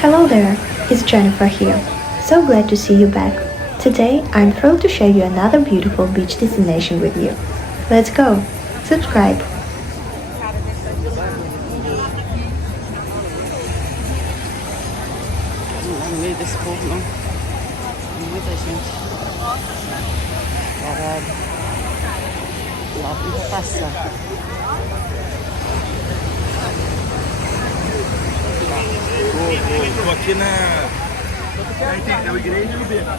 Hello there, it's Jennifer here. So glad to see you back. Today, I'm thrilled to share you another beautiful beach destination with you. Let's go! Subscribe! No meio desse povo, não. Tem muita gente parada. Lá tem que passar. Tô aqui é o igreja e o beco.